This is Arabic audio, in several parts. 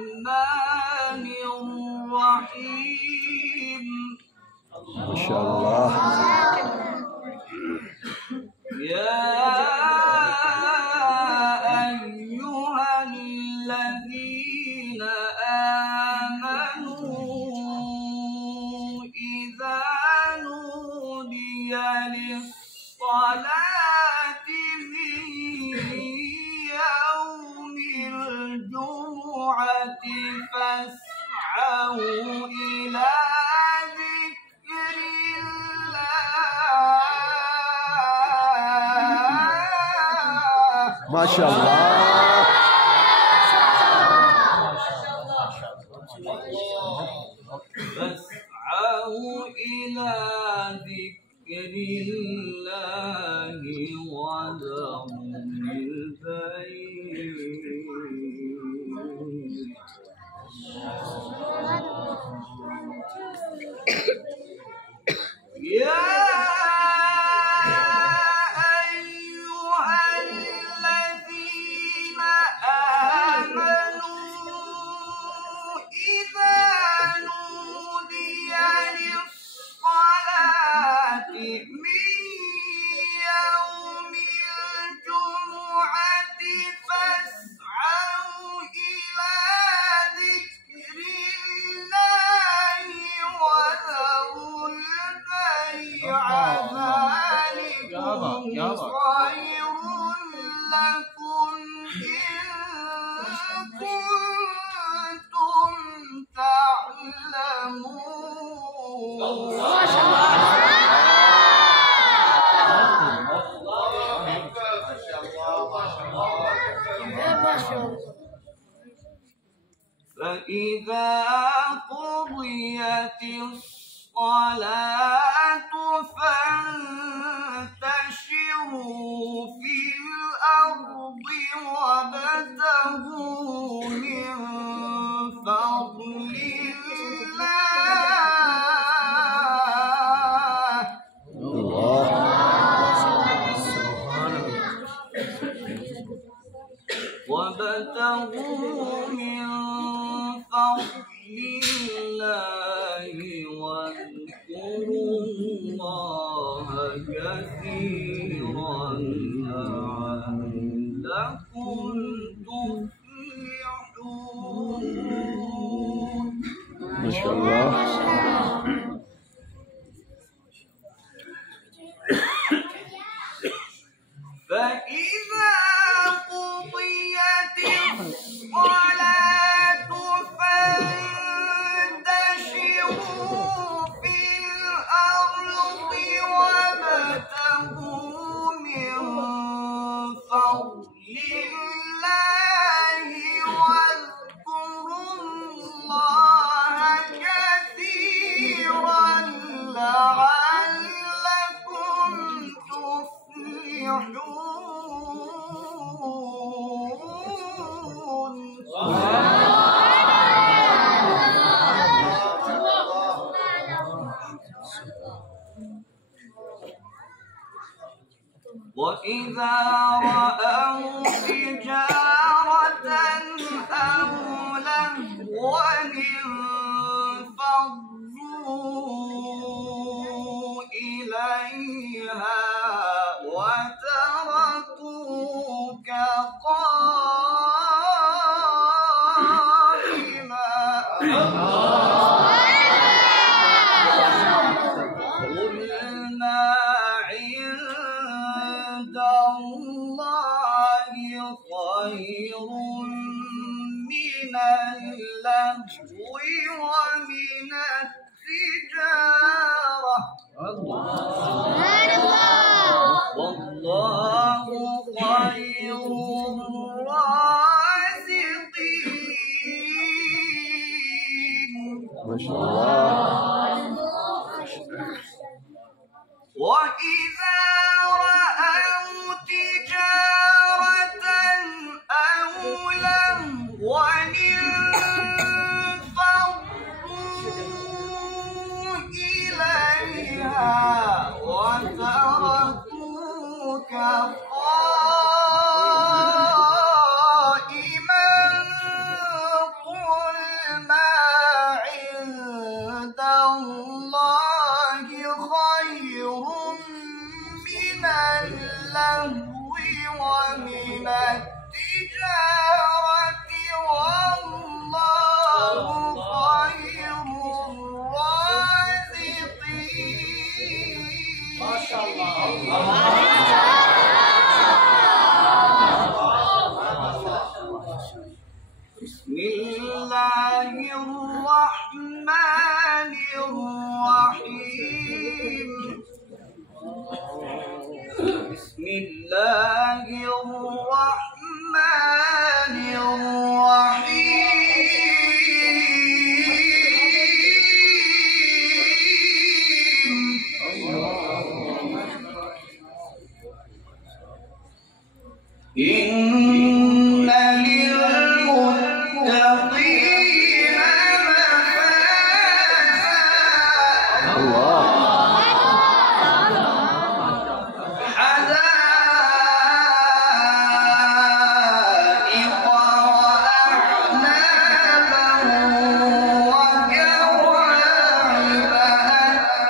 الرحمن الرحيم. ما شاء الله. يا أيها الذين آمنوا إذا نودي للصلاة من يوم الجمعة فاسعوا إلى ذكر الله. ما شاء الله. فاسعوا إلى ذكر الله وذروا البيع. يا أيها الذين آمنوا إذا نودي للصلاة من يوم الجمعة فاسعوا إلى ذكر الله وذروا البيع ذلكم خير لكم إن كنتم تعلمون. فإذا قضيت الصلاة فانتشروا في الأرض وابتغوا من فضل الله. وابتغوا من فضل الله واذكروا الله كثيرا لعلكم تفلحون. ما شاء الله. فإذا قضيت الصلاة فانتشروا في الأرض وابتغوا من فضل الله واذكروا الله كثيرا لعلكم تفلحون. وإذا رأوا تجارة أو لهوا انفضوا إليها وتركوك قائما. قل ما عند الله خير من اللهو ومن التجارة والله خير الرازقين. ما شاء الله. وإذا رأوا تجارة أو لهوا انفضوا إليها بسم الله الرحمن الرحيم بسم الله الرحمن الرحيم إن للمتقين مفازا حدائق وأعنابا وكواعب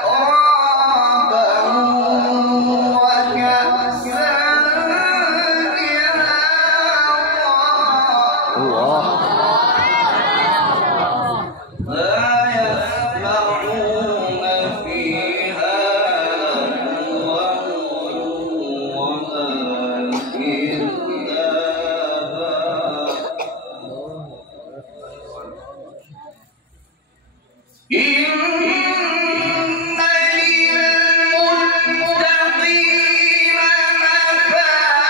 أترابا وكأسا لا يسمعون فيها لغوا ولا كذابا إن للمتقين مفازا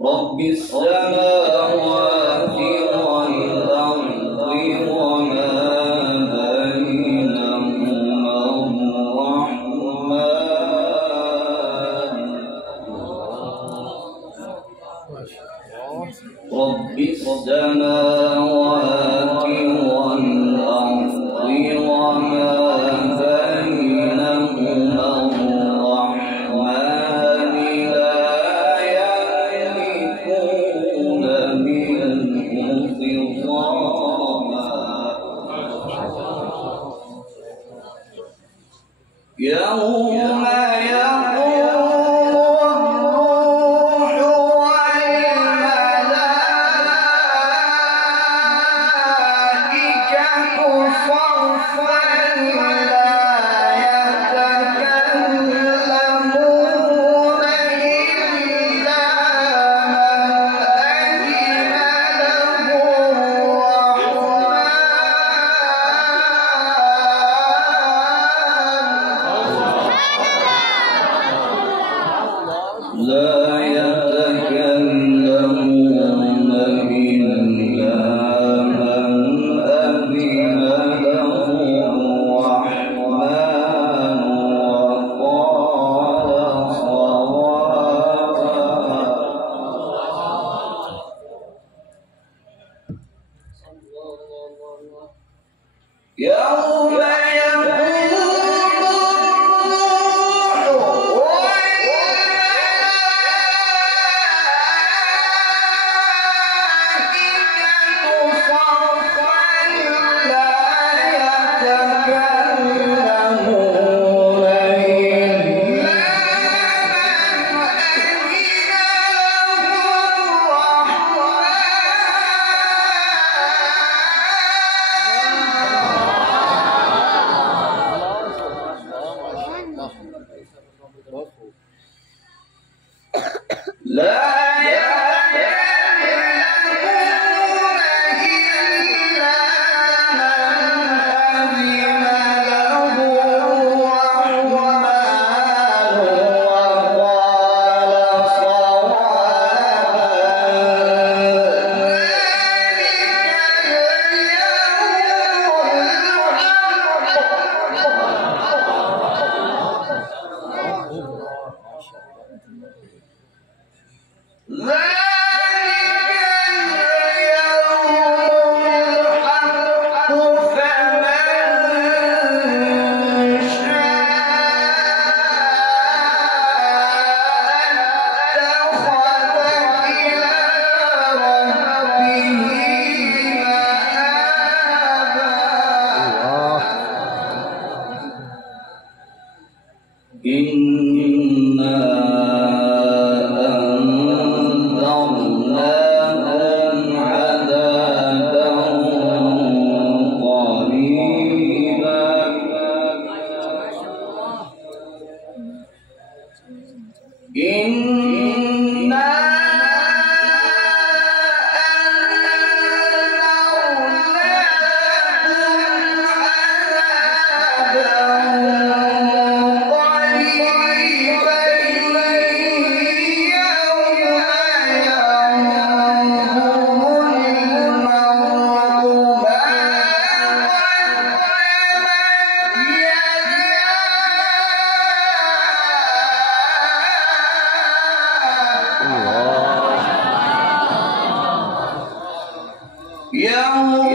رب السماوات والأرض وما بينهما الرحمن رب السماوات والأرض وما بينهما الرحمن لا يملكون منه خطابا يوم لا يتكلمون إلا من أذن له الرحمن وقال صوابا يوم لا يوم